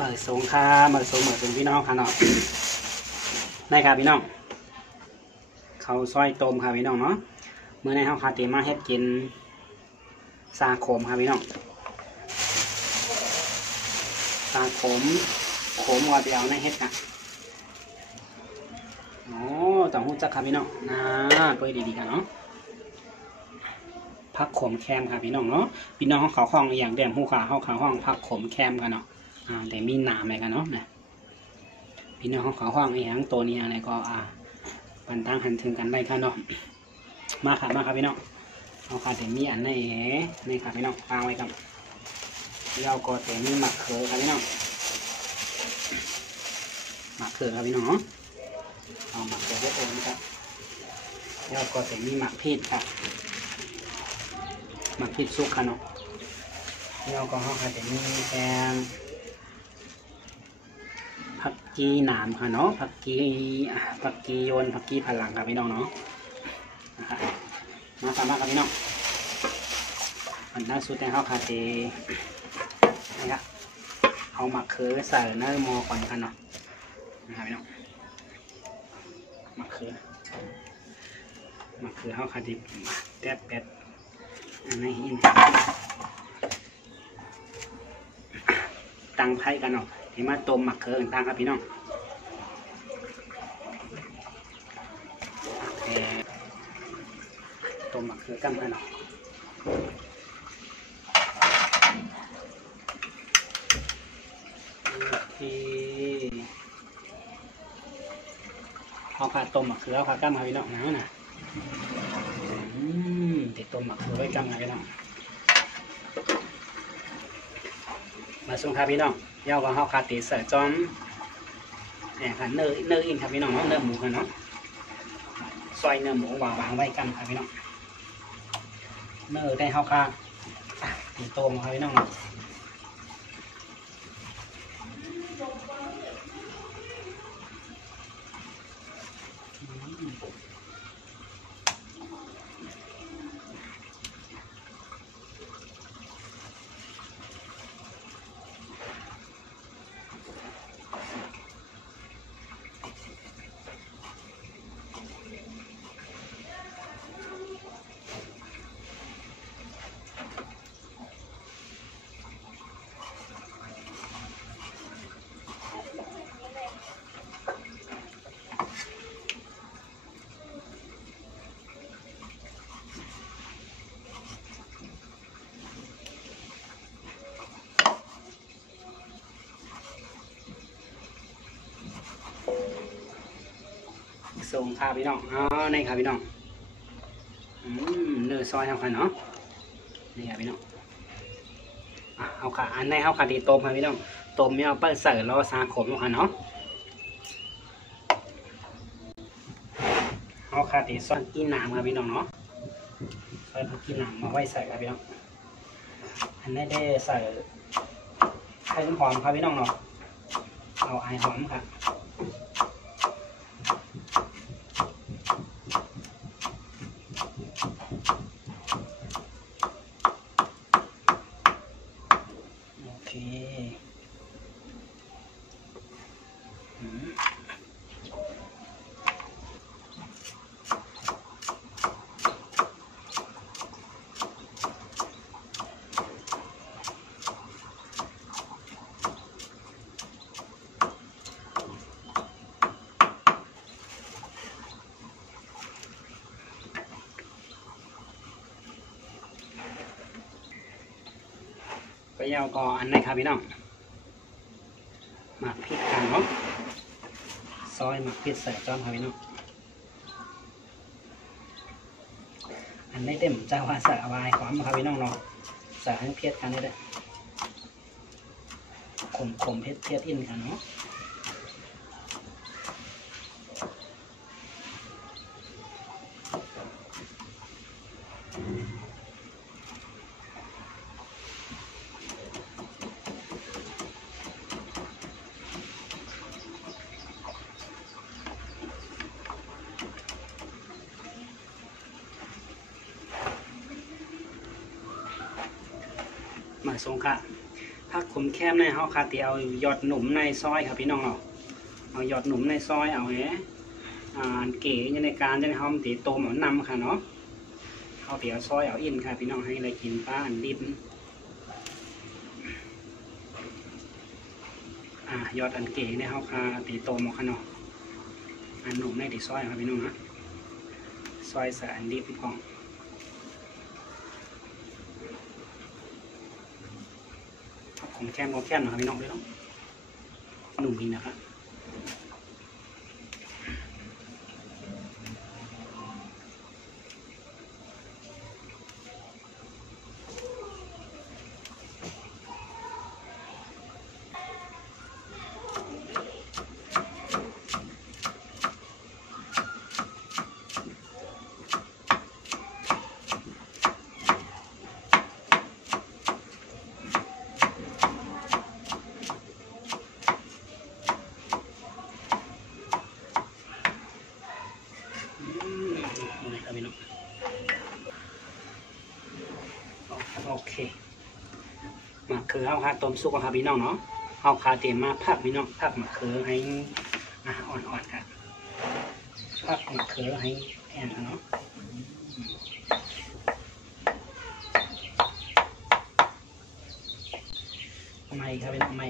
เมื่อสงค่ะเมื่อสงพี่น้องค่ะเนาะได้ครับพี่น้องเขาซอยต้มค่ะพี่น้องเนาะเมื่อในห้องคาเตมาเฮ็ดกินซาโขมค่ะพี่น้องซาโขมว่าเดียวในเฮ็ดนะโอ้ต้องหูจักค่ะพี่น้องนะเปิดดีๆกันเนาะพักขมแคมค่ะพี่น้องเนาะพี่น้องเขาห้องอย่างเดิมหูขาเขาห้องพักขมแคมกันเนาะแต่มีหนามอะไรกันเนาะนะพี่น้องเขาห้องอย่างตัวนี้อะไรก็ปันตั้งหันถึงกันได้ค่ะเนาะมาค่ะพี่น้องเอาค่ะแต่มีอันนี้นี่ค่ะพี่น้องวางไว้ครับเราก็แต่มีหมักเขือค่ะพี่น้องหมักเขือครับพี่น้องเนาะเอาหมักเขือไว้ตรงนี้ครับเราก็แต่มีหมักพริกค่ะหมักพริกซุกค่ะเนาะเราก็ห้องค่ะแต่มีแกงผักกีหนามค่ะเนาะผักกีโยนผักกีพลังครับพี่น้องเนาะมาสามารถครับพี่น้องอันน่าสุดในข้าวคาเตนะครับเอาหมักเขือใส่เนื้อมอก่อนกันเนาะนะครับพี่น้องหมักเขือข้าวคาเตแต๊บเป็ดอันนี้อินตังไพ่กันเนาะที่มาต้มหมักเขือต่างครับพี่น้องต้มหมักเขือกันเนาะเอาผัดต้มหมักเขือผัดกั้มครับพี่น้องนะติดต้มหมักเขือไว้กั้มครับพี่น้องมาส่งครับพี่น้องเย้าก็เขาคาตีเสือจอมเนี่ยค่ะเนื้ออินครับพี่น้องเนาะเนื้อหมูค่ะเนาะซอยเนื้อหมูวางไว้กันครับพี่น้องเนื้อได้เขาคาตีต้มครับพี่น้องเนาะส่งค่ะพี่น้องนี่ค่ะพี่น้องเนื้อซอยทำกันเนาะนี่ค่ะพี่น้องเอาค่ะอันนี้เอาค่ะดีต้มค่ะพี่น้องต้มเนี่ยเปิดใส่รอซาขมค่ะเนาะเอาค่ะดีซอยกินน้ำค่ะพี่น้องเนาะซอยกินน้ำมาไว้ใส่ค่ะพี่น้องอันนี้ได้ใส่ไข่หอมค่ะพี่น้องเนาะเอาไอหอมค่ะไปยาวก่อนอันไหนครับพี่น้องหมักพริกกันเนาะซอยหมักพริกใส่จอมครับพี่น้องอันนี้เต็มจะว่าใส่เอาไว้ความครับพี่น้องเนาะใส่ให้เผ็ดกันได้ด้วยขมเผ็ดอินกันเนาะมาส่งค่ะ ผักขมแคมในเฮาคาเตียวยอดหนุ่มในซอยครับพี่น้องเอายอดหนุ่มในซอยเอาแหเก๋ยังในการจะทำตีโตหมอนำค่ะเนาะเอาเตี๋ยวซอยเอาอินค่ะพี่น้องให้อะไรกินป้าอันดิบยอดอันเก๋ในเฮาคาตีโตหมอค่ะเนาะอันหนุ่มในตีซอยครับพี่น้องนะซอยใส่อันดิบของของแคมนะครับพี่น้องด้วยเนาะหนุ่มดีนะครับโอเคมาคือเอาค่ะต้มซุปครับพี่น้องเนาะเอาคาเตรียมมาผักพี่น้องผักมะเขือให้อ่อนๆกันผักมะเขือให้แอนเนาะไม่ครับพี่น้องไม่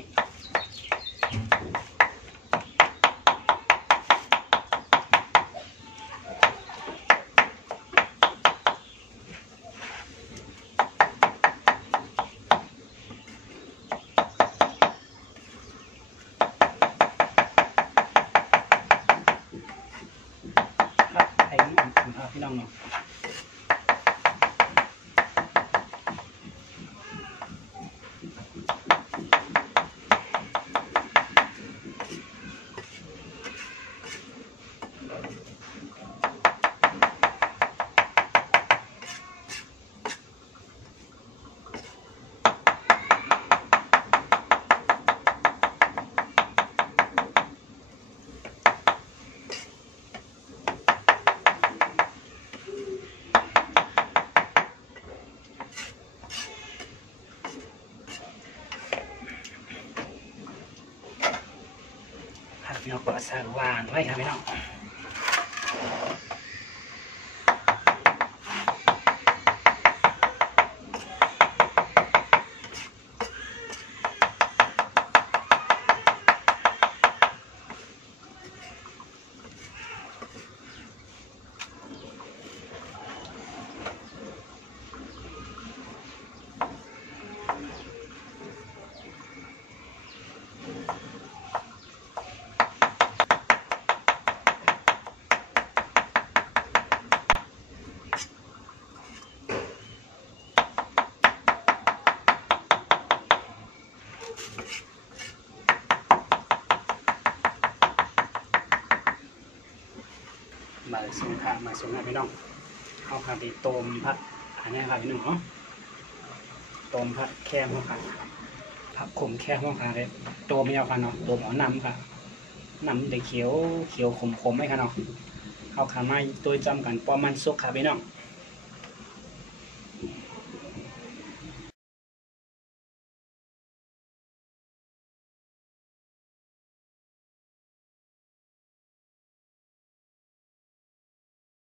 พี่น้องเนาะพี่น้องก็ใส่หวานไว้ครับพี่น้องมาส่งค่ะมาส่งค่ะพี่น้องเอาค่ะไปต้มผัดอันนี้ค่ะพี่น้องเนาะต้มผัดแคมค่ะผักขมแคมค่ะเลยต้มไม่เอาค่ะเนาะต้มเอาน้ำค่ะน้ำเดี๋ยวเขียวขมๆไหมค่ะเนาะเอาขามาตัวจำกันปอมันสุกค่ะพี่น้อง